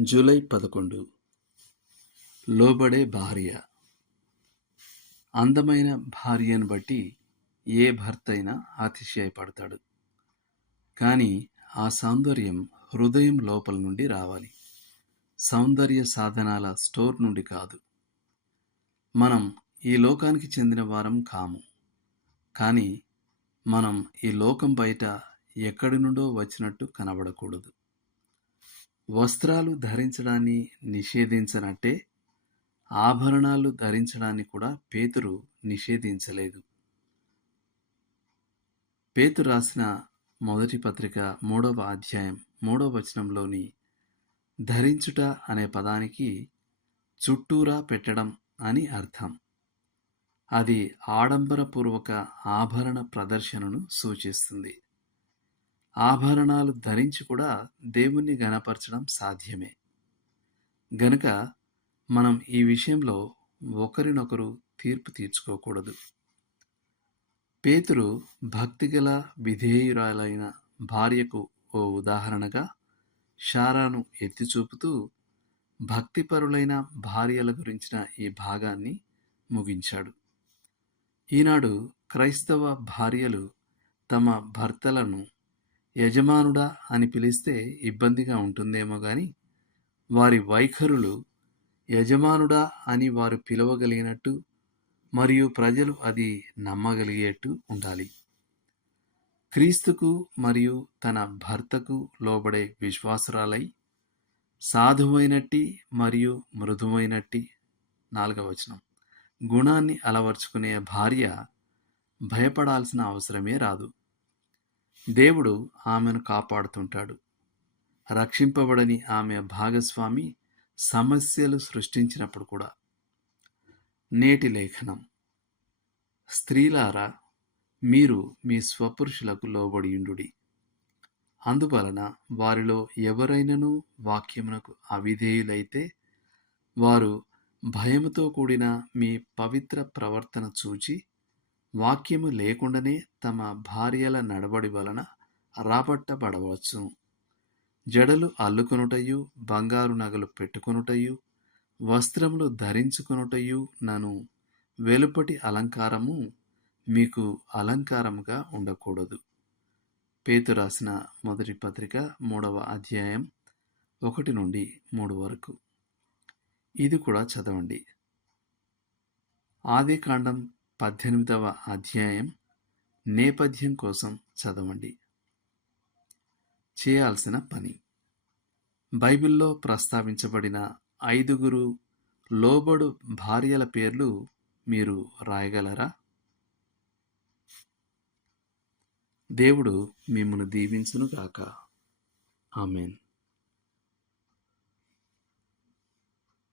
July పదకొండు. లోబడే భార్య. అందమైన భార్యను బట్టి ఏ భర్త అయినా అతిశయపడతాడు. కానీ ఆ సౌందర్యం హృదయం లోపల నుండి రావాలి. సౌందర్య సాధనాల స్టోర్ నుండి కాదు. మనం ఈ లోకానికి చెందిన వారం కాము. కానీ మనం ఈ లోకం బయట ఎక్కడి నుండో వచ్చినట్టు కనబడకూడదు. వస్త్రాలు ధరించడాన్ని నిషేధించనట్టే ఆభరణాలు ధరించడాన్ని కూడా పేతురు నిషేధించలేదు. పేతు రాసిన మొదటి పత్రిక మూడవ అధ్యాయం మూడవ వచనంలోని ధరించుట అనే పదానికి చుట్టూరా పెట్టడం అని అర్థం. అది ఆడంబరపూర్వక ఆభరణ ప్రదర్శనను సూచిస్తుంది. ఆభరణాలు ధరించి కూడా దేవుణ్ణి గనపరచడం సాధ్యమే. గనుక మనం ఈ విషయంలో ఒకరినొకరు తీర్పు తీర్చుకోకూడదు. పేతురు భక్తిగల విధేయురాలైన భార్యకు ఓ ఉదాహరణగా షారాను ఎత్తి చూపుతూ భక్తిపరులైన భార్యల గురించిన ఈ భాగాన్ని ముగించాడు. ఈనాడు క్రైస్తవ భార్యలు తమ భర్తలను యజమానుడా అని పిలిస్తే ఇబ్బందిగా ఉంటుందేమో కానీ వారి వైఖరులు యజమానుడా అని వారు పిలవగలిగినట్టు మరియు ప్రజలు అది నమ్మగలిగేట్టు ఉండాలి. క్రీస్తుకు మరియు తన భర్తకు లోబడే విశ్వాసరాలై సాధువైనట్టి మరియు మృదువైనట్టి నాలుగవ వచనం. గుణాన్ని అలవర్చుకునే భార్య భయపడాల్సిన అవసరమే రాదు. దేవుడు ఆమెను కాపాడుతుంటాడు. రక్షింపబడని ఆమె భాగస్వామి సమస్యలు సృష్టించినప్పుడు కూడా. నేటి లేఖనం. స్త్రీలారా మీరు మీ స్వపురుషులకు లోబడియుండుడి అందువలన వారిలో ఎవరైనను వాక్యమునకు అవిధేయులైతే వారు భయముతో కూడిన మీ పవిత్ర ప్రవర్తన చూచి వాక్యము లేకుండానే తమ భార్యల నడబడి వలన రాబట్టబడవచ్చు. జడలు అల్లుకొనుటయు బంగారు నగలు పెట్టుకొనుటయు వస్త్రములు ధరించుకొనుటయు నను వెలుపటి అలంకారము మీకు అలంకారముగా ఉండకూడదు. పేతు రాసిన మొదటి పత్రిక మూడవ అధ్యాయం ఒకటి నుండి మూడు వరకు. ఇది కూడా చదవండి. ఆదికాండం పద్దెనిమిదవ అధ్యాయం నేపథ్యం కోసం చదవండి. చేయాల్సిన పని. బైబిల్లో ప్రస్తావించబడిన ఐదుగురు లోబడు భార్యల పేర్లు మీరు రాయగలరా? దేవుడు మిమ్మల్ని దీవించునుగాక. ఆమెన్.